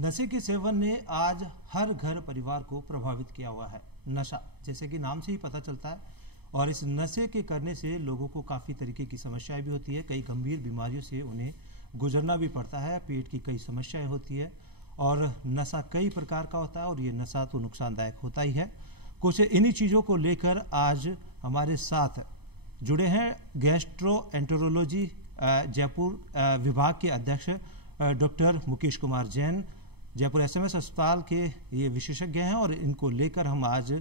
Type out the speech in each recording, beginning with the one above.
नशे के सेवन ने आज हर घर परिवार को प्रभावित किया हुआ है। नशा जैसे कि नाम से ही पता चलता है, और इस नशे के करने से लोगों को काफ़ी तरीके की समस्याएं भी होती है। कई गंभीर बीमारियों से उन्हें गुजरना भी पड़ता है। पेट की कई समस्याएं होती है, और नशा कई प्रकार का होता है, और ये नशा तो नुकसानदायक होता ही है। कुछ इन्हीं चीज़ों को लेकर आज हमारे साथ जुड़े हैं गैस्ट्रोएंटेरोलॉजी जयपुर विभाग के अध्यक्ष डॉक्टर मुकेश कुमार जैन। जयपुर एसएमएस अस्पताल के ये विशेषज्ञ हैं, और इनको लेकर हम आज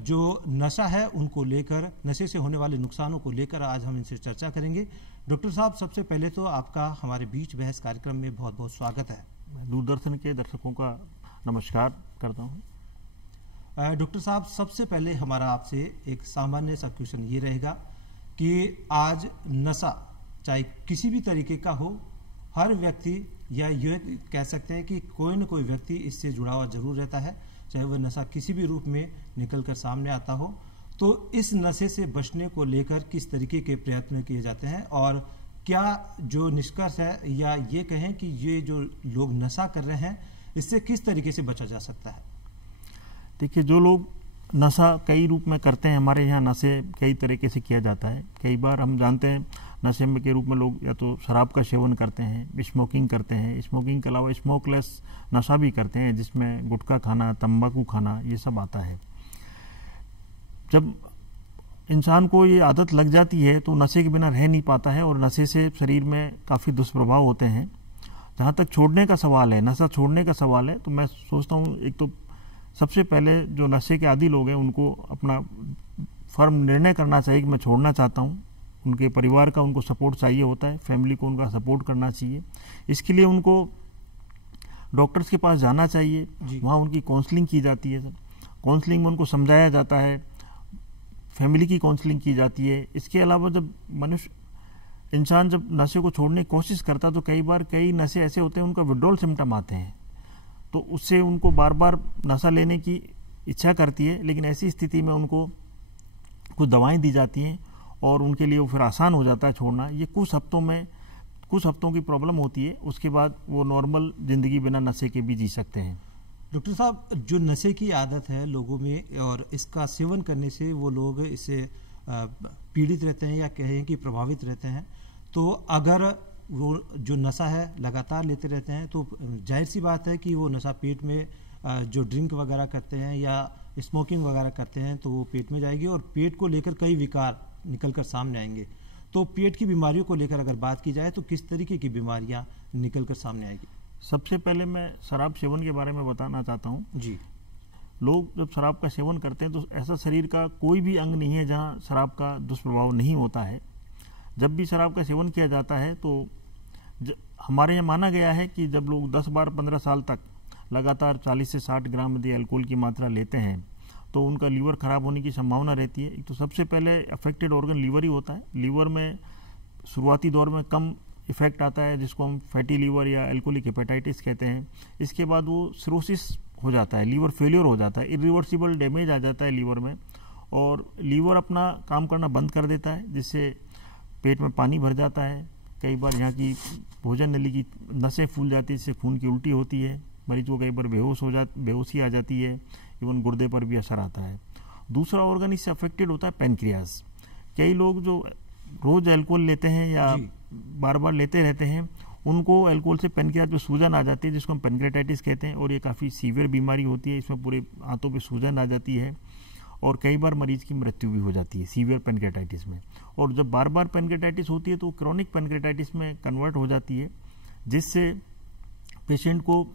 जो नशा है उनको लेकर, नशे से होने वाले नुकसानों को लेकर आज हम इनसे चर्चा करेंगे। डॉक्टर साहब, सबसे पहले तो आपका हमारे बीच बहस कार्यक्रम में बहुत बहुत स्वागत है। दूरदर्शन के दर्शकों का नमस्कार करता हूँ। डॉक्टर साहब, सबसे पहले हमारा आपसे एक सामान्य सा क्वेश्चन ये रहेगा कि आज नशा चाहे किसी भी तरीके का हो, हर व्यक्ति या ये कह सकते हैं कि कोई न कोई व्यक्ति इससे जुड़ा हुआ जरूर रहता है, चाहे वह नशा किसी भी रूप में निकल कर सामने आता हो। तो इस नशे से बचने को लेकर किस तरीके के प्रयत्न किए जाते हैं, और क्या जो निष्कर्ष है, या ये कहें कि ये जो लोग नशा कर रहे हैं इससे किस तरीके से बचा जा सकता है? देखिए, जो लोग नशा कई रूप में करते हैं, हमारे यहाँ नशे कई तरीके से किया जाता है। कई बार हम जानते हैं नशे में के रूप में लोग या तो शराब का सेवन करते हैं, स्मोकिंग करते हैं, स्मोकिंग के अलावा स्मोकलेस नशा भी करते हैं, जिसमें गुटखा खाना, तंबाकू खाना, ये सब आता है। जब इंसान को ये आदत लग जाती है तो नशे के बिना रह नहीं पाता है, और नशे से शरीर में काफ़ी दुष्प्रभाव होते हैं। जहाँ तक छोड़ने का सवाल है, नशा छोड़ने का सवाल है, तो मैं सोचता हूँ एक तो सबसे पहले जो नशे के आदी लोग हैं उनको अपना फर्म निर्णय करना चाहिए कि मैं छोड़ना चाहता हूँ। उनके परिवार का उनको सपोर्ट चाहिए होता है, फैमिली को उनका सपोर्ट करना चाहिए। इसके लिए उनको डॉक्टर्स के पास जाना चाहिए, वहाँ उनकी काउंसलिंग की जाती है। काउंसलिंग में उनको समझाया जाता है, फैमिली की काउंसलिंग की जाती है। इसके अलावा जब इंसान जब नशे को छोड़ने की कोशिश करता है तो कई बार कई नशे ऐसे होते हैं उनका विड्रॉल सिम्टम आते हैं, तो उससे उनको बार बार नशा लेने की इच्छा करती है। लेकिन ऐसी स्थिति में उनको कुछ दवाएं दी जाती हैं, और उनके लिए वो फिर आसान हो जाता है छोड़ना। ये कुछ हफ्तों की प्रॉब्लम होती है, उसके बाद वो नॉर्मल ज़िंदगी बिना नशे के भी जी सकते हैं। डॉक्टर साहब, जो नशे की आदत है लोगों में, और इसका सेवन करने से वो लोग इससे पीड़ित रहते हैं या कहें कि प्रभावित रहते हैं, तो अगर वो जो नशा है लगातार लेते रहते हैं तो जाहिर सी बात है कि वो नशा पेट में जो ड्रिंक वगैरह करते हैं या स्मोकिंग वगैरह करते हैं तो वो पेट में जाएगी, और पेट को लेकर कई विकार निकल कर सामने आएंगे। तो पेट की बीमारियों को लेकर अगर बात की जाए तो किस तरीके की बीमारियां निकल कर सामने आएगी? सबसे पहले मैं शराब सेवन के बारे में बताना चाहता हूँ जी। लोग जब शराब का सेवन करते हैं तो ऐसा शरीर का कोई भी अंग नहीं है जहाँ शराब का दुष्प्रभाव नहीं होता है। जब भी शराब का सेवन किया जाता है तो हमारे यहाँ माना गया है कि जब लोग 10, 12, 15 साल तक लगातार 40 से 60 ग्राम यदि अल्कोहल की मात्रा लेते हैं तो उनका लीवर खराब होने की संभावना रहती है। तो सबसे पहले अफेक्टेड ऑर्गन लीवर ही होता है। लीवर में शुरुआती दौर में कम इफेक्ट आता है, जिसको हम फैटी लीवर या एल्कोहलिक हेपेटाइटिस कहते हैं। इसके बाद वो सिरोसिस हो जाता है, लीवर फेलियर हो जाता है, इरिवर्सिबल डैमेज आ जाता है लीवर में, और लीवर अपना काम करना बंद कर देता है, जिससे पेट में पानी भर जाता है। कई बार यहाँ की भोजन नली की नसें फूल जाती है, जिससे खून की उल्टी होती है, मरीज को कई बार बेहोशी आ जाती है, इवन गुर्दे पर भी असर आता है। दूसरा ऑर्गन इससे अफेक्टेड होता है पैनक्रियाज। कई लोग जो रोज अल्कोहल लेते हैं या बार बार लेते रहते हैं, उनको अल्कोहल से पैनक्रियाज पे सूजन आ जाती है, जिसको हम पैनक्रियाटाइटिस कहते हैं, और ये काफ़ी सीवियर बीमारी होती है। इसमें पूरे हाथों पे सूजन आ जाती है, और कई बार मरीज की मृत्यु भी हो जाती है सीवियर पैनक्रियाटाइटिस में। और जब बार बार पैनक्रियाटाइटिस होती है तो क्रॉनिक पैनक्रियाटाइटिस में कन्वर्ट हो जाती है, जिससे पेशेंट को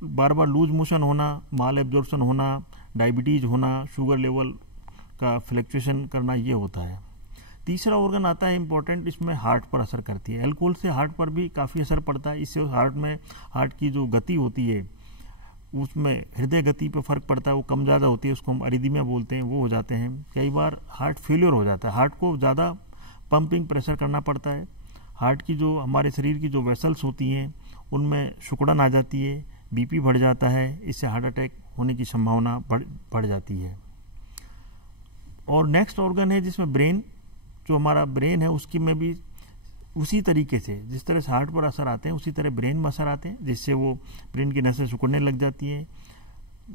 बार बार लूज मोशन होना, माल एब्जॉर्प्शन होना, डायबिटीज़ होना, शुगर लेवल का फ्लक्चुएशन करना, ये होता है। तीसरा ऑर्गन आता है इम्पोर्टेंट, इसमें हार्ट पर असर करती है। अल्कोहल से हार्ट पर भी काफ़ी असर पड़ता है। इससे हार्ट की जो गति होती है उसमें हृदय गति पर फर्क पड़ता है, वो कम ज़्यादा होती है, उसको हम अरिदमिया बोलते हैं, वो हो जाते हैं। कई बार हार्ट फेलियर हो जाता है, हार्ट को ज़्यादा पंपिंग प्रेशर करना पड़ता है। हार्ट की जो हमारे शरीर की जो वेसल्स होती हैं उनमें सिकुड़न आ जाती है, बीपी बढ़ जाता है, इससे हार्ट अटैक होने की संभावना बढ़ जाती है। और नेक्स्ट ऑर्गन है जिसमें ब्रेन, जो हमारा ब्रेन है उसकी में भी उसी तरीके से जिस तरह से हार्ट पर असर आते हैं उसी तरह ब्रेन में असर आते हैं, जिससे वो ब्रेन की नसें सिकुड़ने लग जाती हैं।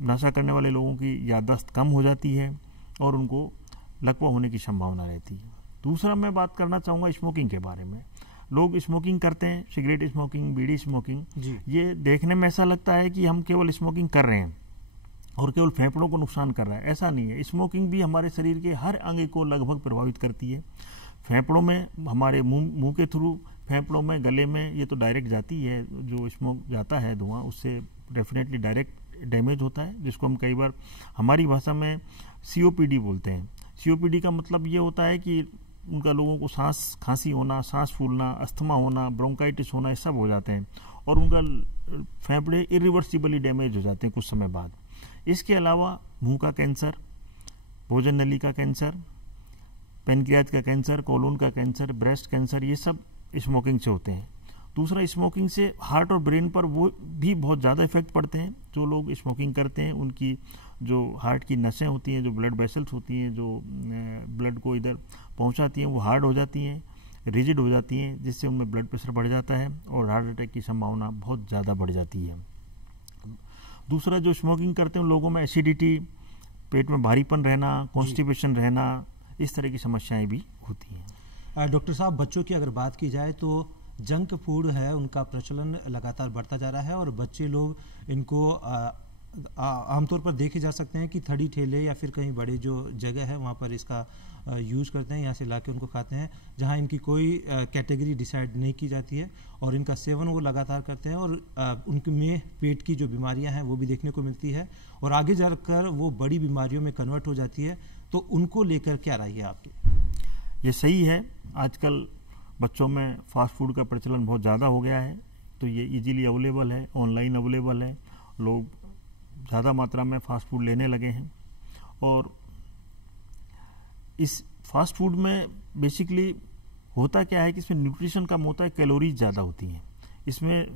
नशा करने वाले लोगों की याददाश्त कम हो जाती है और उनको लकवा होने की संभावना रहती है। दूसरा मैं बात करना चाहूँगा स्मोकिंग के बारे में। लोग स्मोकिंग करते हैं, सिगरेट स्मोकिंग, बीड़ी स्मोकिंग, ये देखने में ऐसा लगता है कि हम केवल स्मोकिंग कर रहे हैं और केवल फेफड़ों को नुकसान कर रहा है। ऐसा नहीं है, स्मोकिंग भी हमारे शरीर के हर अंग को लगभग प्रभावित करती है। फेफड़ों में, हमारे मुंह के थ्रू, फेफड़ों में, गले में, ये तो डायरेक्ट जाती है। जो स्मोक जाता है धुआं, उससे डेफिनेटली डायरेक्ट डैमेज होता है, जिसको हम कई बार हमारी भाषा में COPD बोलते हैं। COPD का मतलब ये होता है कि उनका लोगों को सांस खांसी होना, सांस फूलना, अस्थमा होना, ब्रोंकाइटिस होना, ये सब हो जाते हैं और उनका फेफड़े इरिवर्सिबली डैमेज हो जाते हैं कुछ समय बाद। इसके अलावा मुंह का कैंसर, भोजन नली का कैंसर, पेनक्रियाज का कैंसर, कोलोन का कैंसर, ब्रेस्ट कैंसर, ये सब स्मोकिंग से होते हैं। दूसरा, स्मोकिंग से हार्ट और ब्रेन पर वो भी बहुत ज़्यादा इफेक्ट पड़ते हैं। जो लोग स्मोकिंग करते हैं उनकी जो हार्ट की नसें होती हैं, जो ब्लड वेसल्स होती हैं, जो ब्लड को इधर पहुंचाती हैं, वो हार्ड हो जाती हैं, रिजिड हो जाती हैं, जिससे उनमें ब्लड प्रेशर बढ़ जाता है और हार्ट अटैक की संभावना बहुत ज़्यादा बढ़ जाती है। दूसरा, जो स्मोकिंग करते हैं लोगों में एसिडिटी, पेट में भारीपन रहना, कॉन्स्टिपेशन रहना, इस तरह की समस्याएं भी होती हैं। डॉक्टर साहब, बच्चों की अगर बात की जाए तो जंक फूड है, उनका प्रचलन लगातार बढ़ता जा रहा है और बच्चे लोग इनको आमतौर पर देखे जा सकते हैं कि थड़ी ठेले या फिर कहीं बड़े जो जगह है वहाँ पर इसका यूज़ करते हैं, यहाँ से लाके उनको खाते हैं, जहाँ इनकी कोई कैटेगरी डिसाइड नहीं की जाती है और इनका सेवन वो लगातार करते हैं और उनके में पेट की जो बीमारियाँ हैं वो भी देखने को मिलती है और आगे जाकर वो बड़ी बीमारियों में कन्वर्ट हो जाती है। तो उनको लेकर क्या राय है आपकी? ये सही है, आजकल बच्चों में फास्ट फूड का प्रचलन बहुत ज़्यादा हो गया है, तो ये इजीली अवेलेबल है, ऑनलाइन अवेलेबल है, लोग ज़्यादा मात्रा में फास्ट फूड लेने लगे हैं और इस फास्ट फूड में बेसिकली होता क्या है कि इसमें न्यूट्रिशन कम होता है, कैलोरीज ज़्यादा होती हैं, इसमें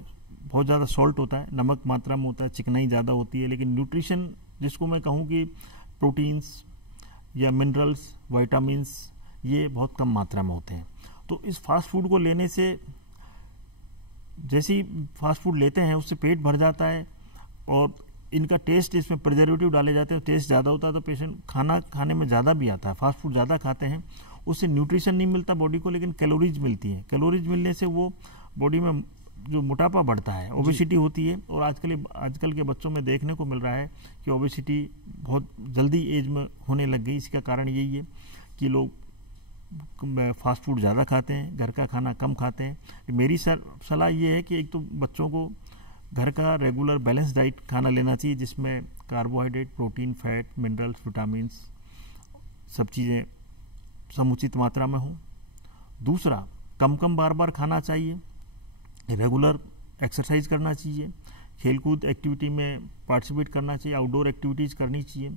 बहुत ज़्यादा सॉल्ट होता है, नमक मात्रा में होता है, चिकनाई ज़्यादा होती है, लेकिन न्यूट्रिशन जिसको मैं कहूँ कि प्रोटीन्स या मिनरल्स, विटामिन्स, ये बहुत कम मात्रा में होते हैं। तो इस फास्ट फूड को लेने से, जैसे ही फास्ट फूड लेते हैं उससे पेट भर जाता है और इनका टेस्ट, इसमें प्रिजर्वेटिव डाले जाते हैं, टेस्ट ज़्यादा होता है, तो पेशेंट खाना खाने में ज़्यादा भी आता है। फास्ट फूड ज़्यादा खाते हैं, उससे न्यूट्रिशन नहीं मिलता बॉडी को, लेकिन कैलोरीज मिलती हैं। कैलोरीज मिलने से वो बॉडी में जो मोटापा बढ़ता है, ओबेसिटी होती है और आजकल के बच्चों में देखने को मिल रहा है कि ओबेसिटी बहुत जल्दी एज में होने लग गई। इसका कारण यही है कि लोग फास्ट फूड ज़्यादा खाते हैं, घर का खाना कम खाते हैं। मेरी सलाह ये है कि एक तो बच्चों को घर का रेगुलर बैलेंस डाइट खाना लेना चाहिए, जिसमें carbohydrate, protein, fat, minerals, vitamins, सब चीज़ें समुचित मात्रा में हों। दूसरा, कम बार बार खाना चाहिए, रेगुलर एक्सरसाइज करना चाहिए, खेलकूद एक्टिविटी में पार्टिसिपेट करना चाहिए, आउटडोर एक्टिविटीज़ करनी चाहिए।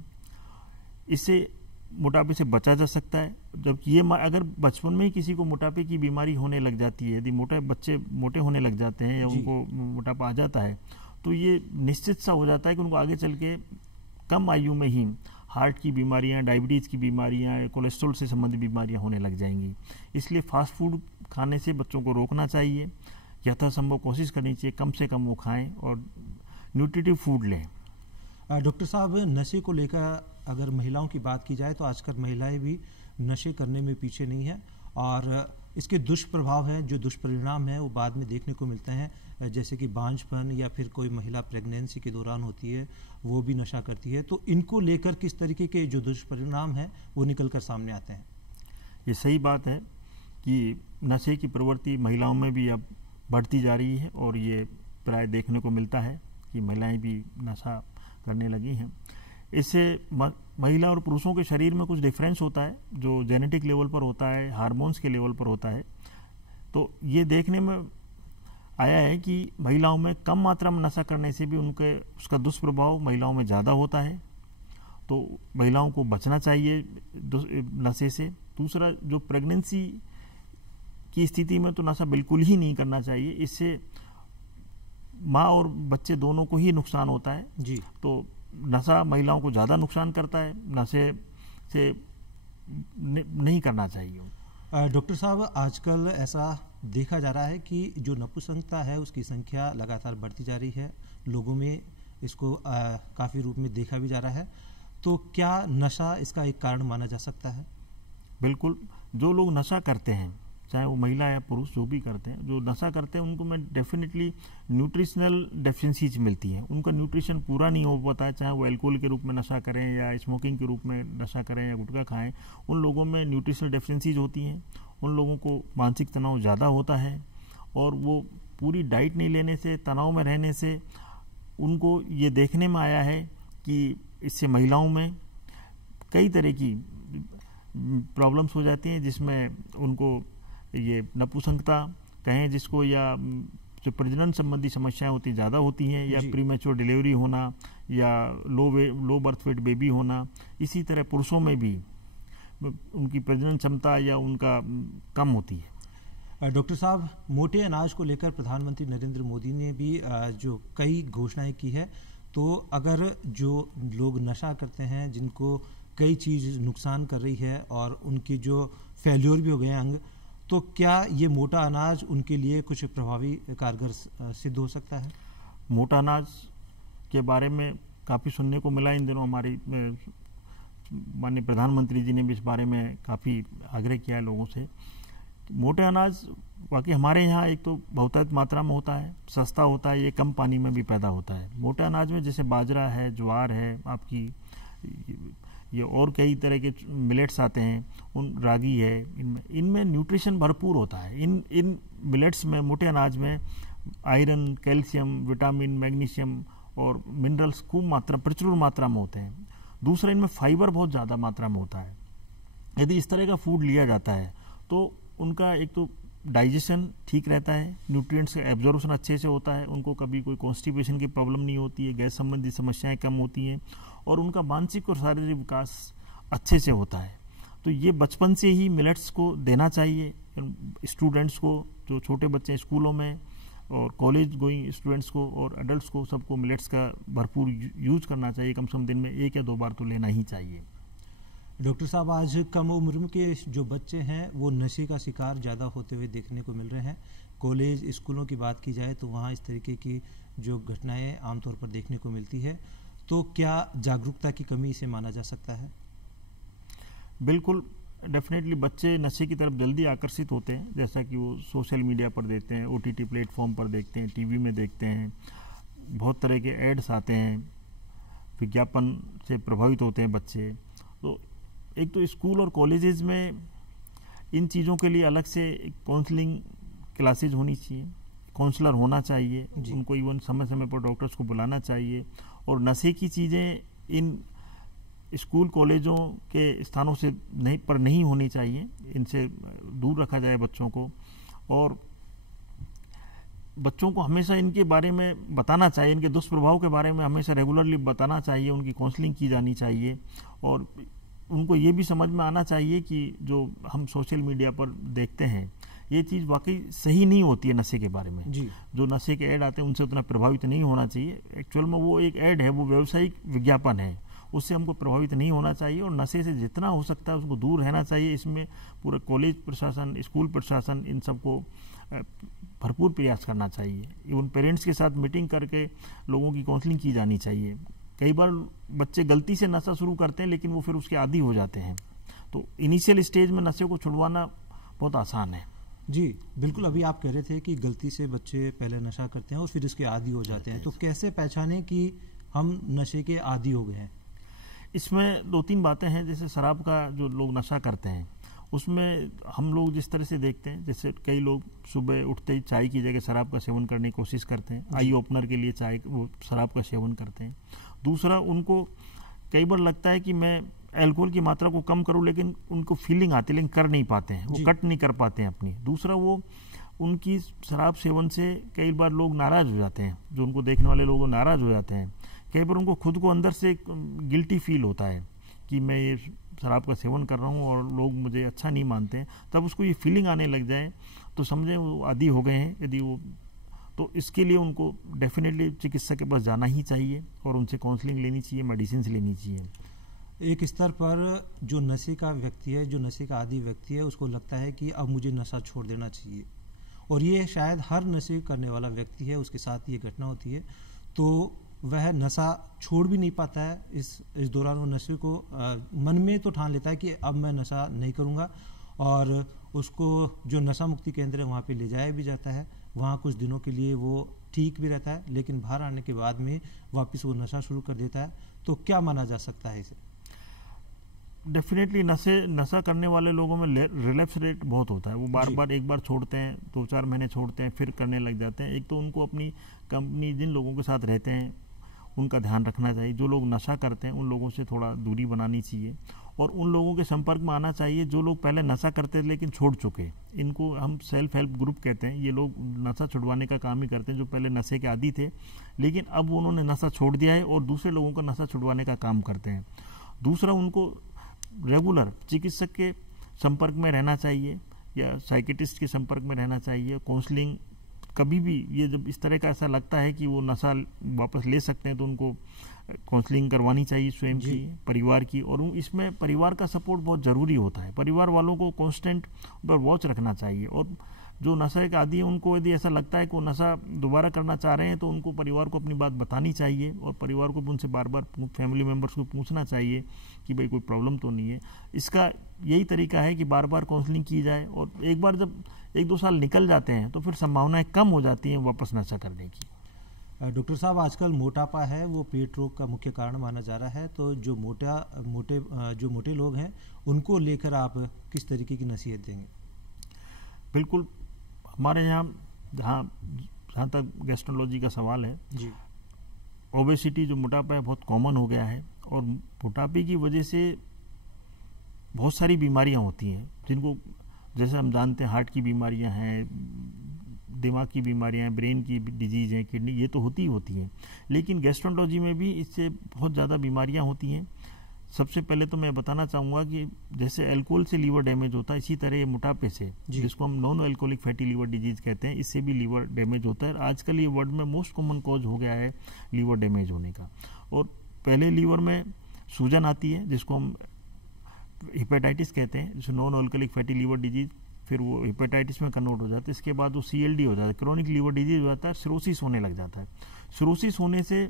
इससे मोटापे से बचा जा सकता है। जबकि ये अगर बचपन में ही किसी को मोटापे की बीमारी होने लग जाती है, यदि बच्चे मोटे होने लग जाते हैं या उनको मोटापा आ जाता है, तो ये निश्चित सा हो जाता है कि उनको आगे चल के कम आयु में ही हार्ट की बीमारियां, डायबिटीज़ की बीमारियां, कोलेस्ट्रॉल से संबंधित बीमारियां होने लग जाएंगी। इसलिए फास्ट फूड खाने से बच्चों को रोकना चाहिए, यथासंभव कोशिश करनी चाहिए कम से कम वो खाएं और न्यूट्रिटिव फूड लें। डॉक्टर साहब, नशे को लेकर अगर महिलाओं की बात की जाए तो आजकल महिलाएं भी नशे करने में पीछे नहीं हैं और इसके दुष्प्रभाव हैं, जो दुष्परिणाम हैं वो बाद में देखने को मिलते हैं, जैसे कि बांझपन या फिर कोई महिला प्रेगनेंसी के दौरान होती है वो भी नशा करती है। तो इनको लेकर किस तरीके के जो दुष्परिणाम हैं वो निकल कर सामने आते हैं? ये सही बात है कि नशे की प्रवृत्ति महिलाओं में भी अब बढ़ती जा रही है और ये प्राय देखने को मिलता है कि महिलाएं भी नशा करने लगी हैं। इससे महिला और पुरुषों के शरीर में कुछ डिफरेंस होता है, जो जेनेटिक लेवल पर होता है, हार्मोन्स के लेवल पर होता है। तो ये देखने में आया है कि महिलाओं में कम मात्रा में नशा करने से भी उसका दुष्प्रभाव महिलाओं में ज़्यादा होता है। तो महिलाओं को बचना चाहिए नशे से। दूसरा, जो प्रेगनेंसी की स्थिति में तो नशा बिल्कुल ही नहीं करना चाहिए, इससे माँ और बच्चे दोनों को ही नुकसान होता है जी। तो नशा महिलाओं को ज़्यादा नुकसान करता है, नशे से नहीं करना चाहिए। डॉक्टर साहब, आजकल ऐसा देखा जा रहा है कि जो नपुंसकता है उसकी संख्या लगातार बढ़ती जा रही है, लोगों में इसको काफ़ी रूप में देखा भी जा रहा है, तो क्या नशा इसका एक कारण माना जा सकता है? बिल्कुल, जो लोग नशा करते हैं, चाहे वो महिला या पुरुष जो भी करते हैं, जो नशा करते हैं उनको में डेफिनेटली न्यूट्रिशनल डेफिशिएंसीज मिलती हैं, उनका न्यूट्रिशन पूरा नहीं हो पाता है, चाहे वो अल्कोहल के रूप में नशा करें या स्मोकिंग के रूप में नशा करें या गुटखा खाएं, उन लोगों में न्यूट्रिशनल डेफिशिएंसीज होती हैं, उन लोगों को मानसिक तनाव ज़्यादा होता है और वो पूरी डाइट नहीं लेने से, तनाव में रहने से उनको ये देखने में आया है कि इससे महिलाओं में कई तरह की प्रॉब्लम्स हो जाती हैं, जिसमें उनको ये नपुंसकता कहें जिसको, या जो प्रजनन संबंधी समस्याएं होती ज़्यादा होती हैं, या प्रीमेच्योर डिलीवरी होना, या लो बर्थ वेट बेबी होना। इसी तरह पुरुषों में भी उनकी प्रजनन क्षमता या उनका कम होती है। डॉक्टर साहब, मोटे अनाज को लेकर प्रधानमंत्री नरेंद्र मोदी ने भी जो कई घोषणाएं की है, तो अगर जो लोग नशा करते हैं, जिनको कई चीज़ नुकसान कर रही है और उनकी जो फेल्योर भी हो गए हैं अंग, तो क्या ये मोटा अनाज उनके लिए कुछ प्रभावी कारगर सिद्ध हो सकता है? मोटा अनाज के बारे में काफ़ी सुनने को मिला इन दिनों, हमारी माननीय प्रधानमंत्री जी ने भी इस बारे में काफ़ी आग्रह किया है लोगों से। मोटे अनाज बाकी हमारे यहाँ एक तो बहुतायत मात्रा में होता है, सस्ता होता है, ये कम पानी में भी पैदा होता है। मोटे अनाज में जैसे बाजरा है, ज्वार है, आपकी ये और कई तरह के मिलेट्स आते हैं, उन रागी है, इनमें न्यूट्रिशन भरपूर होता है। इन मिलेट्स में, मोटे अनाज में आयरन, कैल्शियम, विटामिन, मैग्नीशियम और मिनरल्स प्रचुर मात्रा में होते हैं। दूसरा, इनमें फाइबर बहुत ज़्यादा मात्रा में होता है। यदि इस तरह का फूड लिया जाता है तो उनका एक तो डाइजेशन ठीक रहता है, न्यूट्रिएंट्स का एब्जॉर्प्शन अच्छे से होता है, उनको कभी कोई कॉन्स्टिपेशन की प्रॉब्लम नहीं होती है, गैस संबंधी समस्याएं कम होती हैं और उनका मानसिक और शारीरिक विकास अच्छे से होता है। तो ये बचपन से ही मिलेट्स को देना चाहिए स्टूडेंट्स को, जो छोटे बच्चे स्कूलों में, और कॉलेज गोइंग स्टूडेंट्स को और एडल्ट्स को, सबको मिलेट्स का भरपूर यूज करना चाहिए। कम से कम दिन में 1 या 2 बार तो लेना ही चाहिए। डॉक्टर साहब, आज कम उम्र के जो बच्चे हैं वो नशे का शिकार ज़्यादा होते हुए देखने को मिल रहे हैं। कॉलेज स्कूलों की बात की जाए तो वहाँ इस तरीके की जो घटनाएं आमतौर पर देखने को मिलती है, तो क्या जागरूकता की कमी इसे माना जा सकता है? बिल्कुल, डेफिनेटली बच्चे नशे की तरफ जल्दी आकर्षित होते हैं, जैसा कि वो सोशल मीडिया पर देखते हैं, OTT प्लेटफॉर्म पर देखते हैं, टीवी में देखते हैं, बहुत तरह के एड्स आते हैं, विज्ञापन से प्रभावित होते हैं बच्चे। तो एक तो स्कूल और कॉलेजेस में इन चीज़ों के लिए अलग से काउंसलिंग क्लासेज होनी चाहिए, काउंसलर होना चाहिए, उनको इवन समय समय पर डॉक्टर्स को बुलाना चाहिए, और नशे की चीज़ें इन स्कूल कॉलेजों के स्थानों से नहीं होनी चाहिए, इनसे दूर रखा जाए बच्चों को, और बच्चों को हमेशा इनके बारे में बताना चाहिए, इनके दुष्प्रभाव के बारे में हमेशा रेगुलरली बताना चाहिए, उनकी काउंसलिंग की जानी चाहिए, और उनको ये भी समझ में आना चाहिए कि जो हम सोशल मीडिया पर देखते हैं ये चीज़ वाकई सही नहीं होती है नशे के बारे में। जो नशे के ऐड आते हैं उनसे उतना प्रभावित नहीं होना चाहिए। एक्चुअल में वो एक ऐड है, वो व्यावसायिक विज्ञापन है, उससे हमको प्रभावित नहीं होना चाहिए, और नशे से जितना हो सकता है उसको दूर रहना चाहिए। इसमें पूरा कॉलेज प्रशासन, स्कूल प्रशासन, इन सबको भरपूर प्रयास करना चाहिए। इवन पेरेंट्स के साथ मीटिंग करके लोगों की काउंसलिंग की जानी चाहिए। कई बार बच्चे गलती से नशा शुरू करते हैं लेकिन वो फिर उसके आदी हो जाते हैं, तो इनिशियल स्टेज में नशे को छुड़वाना बहुत आसान है। जी बिल्कुल, अभी आप कह रहे थे कि गलती से बच्चे पहले नशा करते हैं और फिर इसके आदी हो जाते हैं, तो कैसे पहचानें कि हम नशे के आदी हो गए हैं? इसमें 2-3 बातें हैं। जैसे शराब का जो लोग नशा करते हैं उसमें हम लोग जिस तरह से देखते हैं, जैसे कई लोग सुबह उठते ही चाय की जगह शराब का सेवन करने की कोशिश करते हैं, आई ओपनर के लिए वो शराब का सेवन करते हैं। दूसरा, उनको कई बार लगता है कि मैं अल्कोहल की मात्रा को कम करूं, लेकिन उनको फीलिंग आती है लेकिन कर नहीं पाते हैं, वो कट नहीं कर पाते हैं अपनी। दूसरा, वो उनकी शराब सेवन से कई बार लोग नाराज़ हो जाते हैं, जो उनको देखने वाले लोग नाराज़ हो जाते हैं। कई बार उनको खुद को अंदर से गिल्टी फील होता है कि मैं ये शराब का सेवन कर रहा हूँ और लोग मुझे अच्छा नहीं मानते हैं। तब उसको ये फीलिंग आने लग जाए तो समझें वो आदी हो गए हैं। यदि वो, तो इसके लिए उनको डेफिनेटली चिकित्सक के पास जाना ही चाहिए और उनसे काउंसलिंग लेनी चाहिए, मेडिसिन लेनी चाहिए। एक स्तर पर जो नशे का व्यक्ति है, जो नशे का आदी व्यक्ति है, उसको लगता है कि अब मुझे नशा छोड़ देना चाहिए, और ये शायद हर नशे करने वाला व्यक्ति है उसके साथ ये घटना होती है, तो वह नशा छोड़ भी नहीं पाता है। इस दौरान वो नशे को मन में तो ठान लेता है कि अब मैं नशा नहीं करूँगा, और उसको जो नशा मुक्ति केंद्र है वहाँ पे ले जाया भी जाता है। वहाँ कुछ दिनों के लिए वो ठीक भी रहता है, लेकिन बाहर आने के बाद में वापस वो नशा शुरू कर देता है। तो क्या माना जा सकता है इसे? डेफिनेटली नशा करने वाले लोगों में रिलैप्स रेट बहुत होता है। वो बार बार एक बार छोड़ते हैं, 2-4 महीने छोड़ते हैं, फिर करने लग जाते हैं। एक तो उनको अपनी कंपनी जिन लोगों के साथ रहते हैं उनका ध्यान रखना चाहिए। जो लोग नशा करते हैं उन लोगों से थोड़ा दूरी बनानी चाहिए, और उन लोगों के संपर्क में आना चाहिए जो लोग पहले नशा करते थे लेकिन छोड़ चुके। इनको हम सेल्फ हेल्प ग्रुप कहते हैं। ये लोग नशा छुड़वाने का काम ही करते हैं, जो पहले नशे के आदी थे लेकिन अब उन्होंने नशा छोड़ दिया है और दूसरे लोगों का नशा छुड़वाने का काम करते हैं। दूसरा, उनको रेगुलर चिकित्सक के संपर्क में रहना चाहिए या साइकेट्रिस्ट के संपर्क में रहना चाहिए। काउंसलिंग कभी भी, ये जब इस तरह का ऐसा लगता है कि वो नशा वापस ले सकते हैं तो उनको काउंसलिंग करवानी चाहिए स्वयं की, परिवार की। और इसमें परिवार का सपोर्ट बहुत ज़रूरी होता है। परिवार वालों को कांस्टेंट पर वॉच रखना चाहिए, और जो नशे के आदी हैं उनको यदि ऐसा लगता है कि वो नशा दोबारा करना चाह रहे हैं तो उनको परिवार को अपनी बात बतानी चाहिए, और परिवार को उनसे बार बार फैमिली मेम्बर्स को पूछना चाहिए कि भाई कोई प्रॉब्लम तो नहीं है। इसका यही तरीका है कि बार बार काउंसलिंग की जाए, और एक बार जब 1-2 साल निकल जाते हैं तो फिर संभावनाएं कम हो जाती हैं वापस नशा करने की। डॉक्टर साहब, आजकल मोटापा है वो पेट रोग का मुख्य कारण माना जा रहा है, तो जो मोटे लोग हैं उनको लेकर आप किस तरीके की नसीहत देंगे? बिल्कुल, हमारे यहाँ जहाँ तक गैस्ट्रोलॉजी का सवाल है जी, ओबेसिटी जो मोटापा है बहुत कॉमन हो गया है, और मोटापे की वजह से बहुत सारी बीमारियाँ होती हैं जिनको, जैसे हम जानते हैं, हार्ट की बीमारियाँ हैं, दिमाग की बीमारियां हैं, ब्रेन की डिजीज़ हैं, किडनी, ये तो होती हैं। लेकिन गैस्ट्रोलॉजी में भी इससे बहुत ज़्यादा बीमारियां होती हैं। सबसे पहले तो मैं बताना चाहूँगा कि जैसे अल्कोहल से लीवर डैमेज होता है, इसी तरह ये मोटापे से, जिसको हम non alcoholic fatty liver disease कहते हैं, इससे भी लीवर डैमेज होता है। आजकल ये वर्ल्ड में मोस्ट कॉमन कॉज हो गया है लीवर डैमेज होने का। और पहले लीवर में सूजन आती है जिसको हम हेपेटाइटिस कहते हैं, जिसको non alcoholic fatty liver disease, फिर वो हेपेटाइटिस में कन्वर्ट हो जाता है। इसके बाद वो CLD हो जाता है, क्रोनिक लीवर डिजीज हो जाता है, सिरोसिस होने लग जाता है। सिरोसिस होने से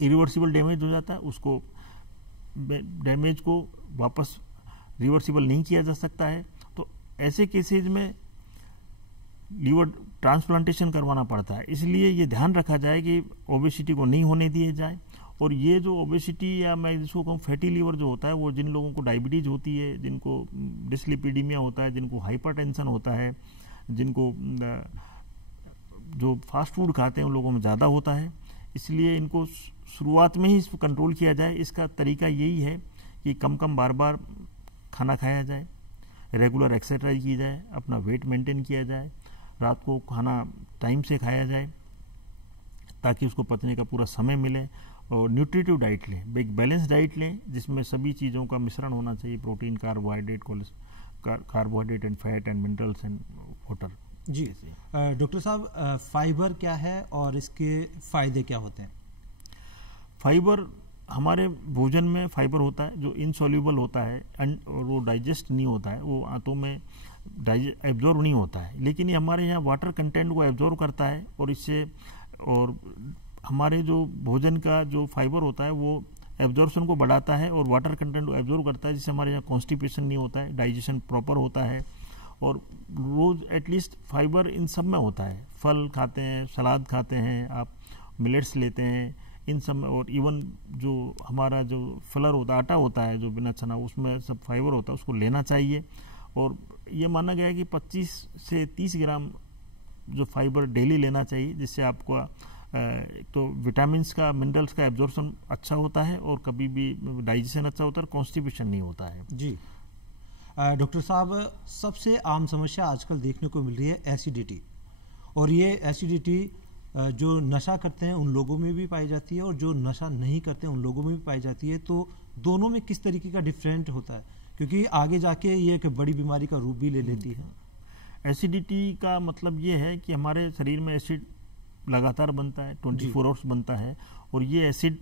इरिवर्सिबल डैमेज हो जाता है, उसको डैमेज को वापस रिवर्सिबल नहीं किया जा सकता है। तो ऐसे केसेज में लीवर ट्रांसप्लांटेशन करवाना पड़ता है। इसलिए ये ध्यान रखा जाए कि ओबेसिटी को नहीं होने दिए जाए। और ये जो ओबेसिटी, या मैं जिसको कहूँ फैटी लीवर जो होता है, वो जिन लोगों को डायबिटीज होती है, जिनको डिस्लिपिडीमिया होता है, जिनको हाइपरटेंशन होता है, जिनको जो फास्ट फूड खाते हैं उन लोगों में ज़्यादा होता है। इसलिए इनको शुरुआत में ही इसको कंट्रोल किया जाए। इसका तरीका यही है कि कम बार बार खाना खाया जाए, रेगुलर एक्सरसाइज की जाए, अपना वेट मेंटेन किया जाए, रात को खाना टाइम से खाया जाए ताकि उसको पचने का पूरा समय मिले, और न्यूट्रिटिव डाइट लें, एक बैलेंस डाइट लें जिसमें सभी चीज़ों का मिश्रण होना चाहिए, protein, carbohydrate and fat and minerals and water. जी डॉक्टर साहब, फाइबर क्या है और इसके फायदे क्या होते हैं? फाइबर, हमारे भोजन में फाइबर होता है जो इनसॉल्यूबल होता है, और वो डाइजेस्ट नहीं होता है, वो आंतों में एब्जॉर्व नहीं होता है, लेकिन ये हमारे यहाँ वाटर कंटेंट को एब्जॉर्व करता है, और इससे, और हमारे जो भोजन का जो फाइबर होता है वो एब्जॉर्प्शन को बढ़ाता है और वाटर कंटेंट को एब्जॉर्व करता है, जिससे हमारे यहाँ कॉन्स्टिपेशन नहीं होता है, डाइजेशन प्रॉपर होता है। और रोज़ एटलीस्ट फाइबर इन सब में होता है। फल खाते हैं, सलाद खाते हैं, आप मिलेट्स लेते हैं, इन सब में, और इवन जो हमारा जो फ्लर होता है, आटा होता है जो बिना चना, उसमें सब फाइबर होता है, उसको लेना चाहिए। और ये माना गया है कि 25 से 30 ग्राम जो फाइबर डेली लेना चाहिए, जिससे आपको तो विटामिन्स का, मिनरल्स का एब्जॉर्प्शन अच्छा होता है, और कभी भी डाइजेशन अच्छा होता है, और कॉन्स्टिपेशन नहीं होता है। जी डॉक्टर साहब, सबसे आम समस्या आजकल देखने को मिल रही है एसिडिटी, और ये एसिडिटी जो नशा करते हैं उन लोगों में भी पाई जाती है और जो नशा नहीं करते हैं उन लोगों में भी पाई जाती है। तो दोनों में किस तरीके का डिफरेंट होता है, क्योंकि आगे जाके ये एक बड़ी बीमारी का रूप भी ले लेती है? एसिडिटी का मतलब ये है कि हमारे शरीर में एसिड लगातार बनता है, 24 आवर्स बनता है, और ये एसिड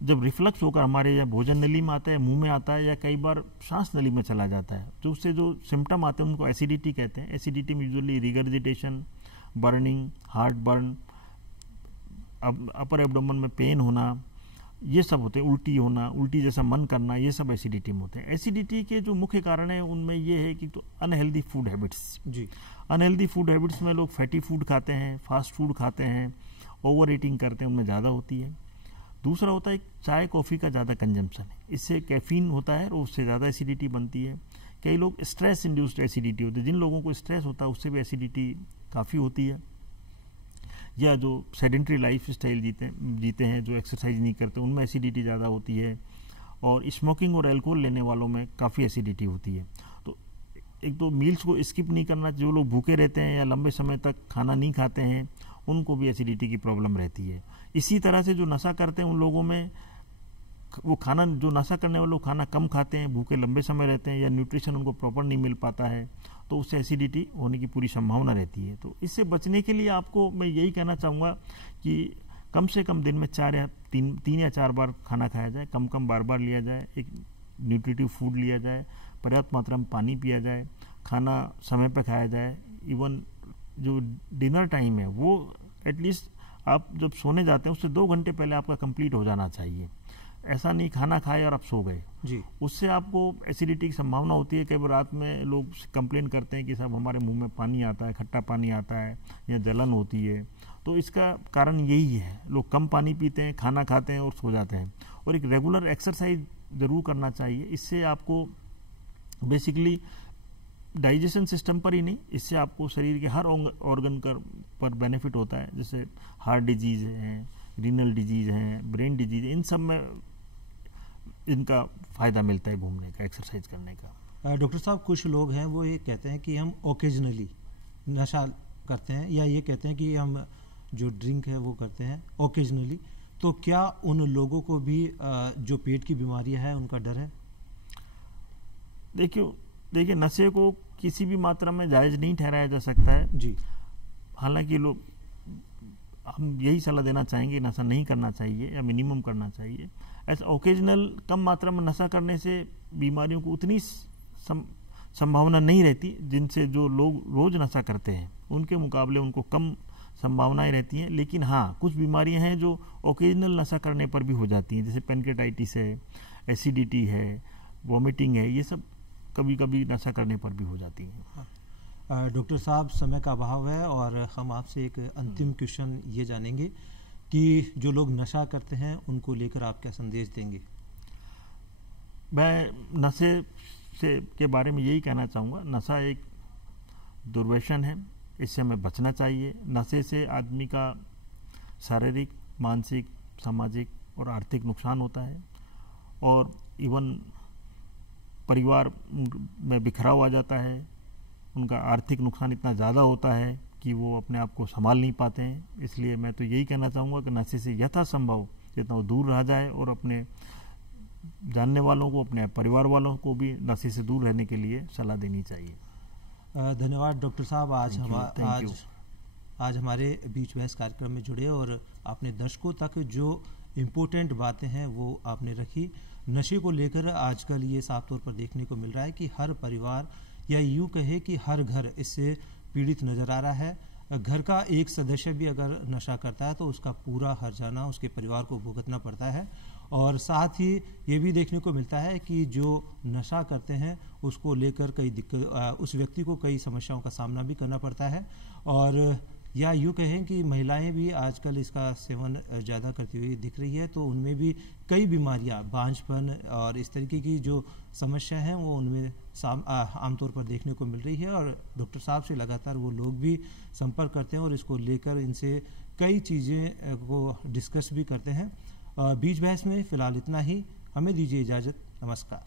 जब रिफ्लक्स होकर हमारे या भोजन नली में आता है, मुंह में आता है, या कई बार सांस नली में चला जाता है, तो उससे जो सिम्टम आते हैं उनको एसिडिटी कहते हैं। एसिडिटी में usually regurgitation, burning, heart burn, upper abdomen में पेन होना, ये सब होते हैं। उल्टी होना, उल्टी जैसा मन करना, ये सब एसिडिटी में होते हैं। एसिडिटी के जो मुख्य कारण है उनमें ये है कि तो अनहेल्दी फूड हैबिट्स जी। अनहेल्दी फूड हैबिट्स में लोग फैटी फूड खाते हैं, फास्ट फूड खाते हैं, ओवर ईटिंग करते हैं, उनमें ज़्यादा होती है। दूसरा होता है चाय कॉफ़ी का ज़्यादा कंजम्पशन है, इससे कैफीन होता है और उससे ज़्यादा एसिडिटी बनती है। कई लोग स्ट्रेस इंड्यूस्ड एसिडिटी होती है, जिन लोगों को स्ट्रेस होता है उससे भी एसिडिटी काफ़ी होती है। या जो सेडेंट्री लाइफ स्टाइल जीते हैं, जो एक्सरसाइज नहीं करते, उनमें एसिडिटी ज़्यादा होती है। और स्मोकिंग और अल्कोहल लेने वालों में काफ़ी एसिडिटी होती है। तो एक तो मील्स को स्किप नहीं करना, जो लोग भूखे रहते हैं या लंबे समय तक खाना नहीं खाते हैं उनको भी एसिडिटी की प्रॉब्लम रहती है। इसी तरह से जो नशा करते हैं उन लोगों में वो खाना, जो नशा करने वाले लोग खाना कम खाते हैं, भूखे लंबे समय रहते हैं, या न्यूट्रिशन उनको प्रॉपर नहीं मिल पाता है, तो उससे एसिडिटी होने की पूरी संभावना रहती है। तो इससे बचने के लिए आपको मैं यही कहना चाहूँगा कि कम से कम दिन में 3 या 4 बार खाना खाया जाए, कम बार लिया जाए, एक न्यूट्रिटिव फूड लिया जाए, पर्याप्त मात्रा में पानी पिया जाए, खाना समय पर खाया जाए। इवन जो डिनर टाइम है वो एटलीस्ट आप जब सोने जाते हैं उससे 2 घंटे पहले आपका कंप्लीट हो जाना चाहिए। ऐसा नहीं खाना खाए और आप सो गए जी, उससे आपको एसिडिटी की संभावना होती है। कई बार रात में लोग कंप्लेन करते हैं कि साहब हमारे मुंह में पानी आता है, खट्टा पानी आता है, या जलन होती है। तो इसका कारण यही है, लोग कम पानी पीते हैं, खाना खाते हैं और सो जाते हैं। और एक रेगुलर एक्सरसाइज ज़रूर करना चाहिए। इससे आपको बेसिकली डाइजेशन सिस्टम पर ही नहीं, इससे आपको शरीर के हर ऑर्गन पर बेनिफिट होता है। जैसे हार्ट डिजीज़ हैं, रीनल डिजीज़ हैं, ब्रेन डिजीज़, इन सब में इनका फ़ायदा मिलता है घूमने का, एक्सरसाइज करने का। डॉक्टर साहब, कुछ लोग हैं वो ये कहते हैं कि हम ओकेजनली नशा करते हैं, या ये कहते हैं कि हम जो ड्रिंक है वो करते हैं ओकेजनली। तो क्या उन लोगों को भी जो पेट की बीमारियां हैं उनका डर है? देखिए नशे को किसी भी मात्रा में जायज़ नहीं ठहराया जा सकता है जी। हालांकि लोग, हम यही सलाह देना चाहेंगे नशा नहीं करना चाहिए या मिनिमम करना चाहिए। ऐसा ओकेजनल कम मात्रा में नशा करने से बीमारियों को उतनी संभावना नहीं रहती, जिनसे जो लोग रोज़ नशा करते हैं उनके मुकाबले उनको कम संभावनाएं रहती हैं। लेकिन हाँ, कुछ बीमारियां हैं जो ओकेजनल नशा करने पर भी हो जाती हैं, जैसे पेनक्रेटाइटिस है, एसिडिटी है, वॉमिटिंग है, ये सब कभी कभी नशा करने पर भी हो जाती हैं। डॉक्टर साहब, समय का अभाव है और हम आपसे एक अंतिम क्वेश्चन ये जानेंगे कि जो लोग नशा करते हैं उनको लेकर आप क्या संदेश देंगे? मैं नशे के बारे में यही कहना चाहूँगा, नशा एक दुर्व्यसन है, इससे हमें बचना चाहिए। नशे से आदमी का शारीरिक, मानसिक, सामाजिक और आर्थिक नुकसान होता है, और इवन परिवार में बिखराव आ जाता है। उनका आर्थिक नुकसान इतना ज़्यादा होता है कि वो अपने आप को संभाल नहीं पाते हैं। इसलिए मैं तो यही कहना चाहूँगा कि नशे से यथासंभव जितना वो दूर रहा जाए, और अपने जानने वालों को, अपने परिवार वालों को भी नशे से दूर रहने के लिए सलाह देनी चाहिए। धन्यवाद डॉक्टर साहब, आज हमारे बीच बहस कार्यक्रम में जुड़े और आपने दर्शकों तक जो इम्पोर्टेंट बातें हैं वो आपने रखी। नशे को लेकर आजकल ये साफ तौर पर देखने को मिल रहा है कि हर परिवार, या यूँ कहे कि हर घर इससे पीड़ित नज़र आ रहा है। घर का एक सदस्य भी अगर नशा करता है तो उसका पूरा हर्जाना उसके परिवार को भुगतना पड़ता है। और साथ ही ये भी देखने को मिलता है कि जो नशा करते हैं उसको लेकर कई दिक्कत, उस व्यक्ति को कई समस्याओं का सामना भी करना पड़ता है। और या यूँ कहें कि महिलाएं भी आजकल इसका सेवन ज़्यादा करती हुई दिख रही है, तो उनमें भी कई बीमारियां, बांझपन और इस तरीके की जो समस्या हैं वो उनमें आमतौर पर देखने को मिल रही है। और डॉक्टर साहब से लगातार वो लोग भी संपर्क करते हैं और इसको लेकर इनसे कई चीज़ें को डिस्कस भी करते हैं। बीच बहस में फ़िलहाल इतना ही, हमें दीजिए इजाज़त, नमस्कार।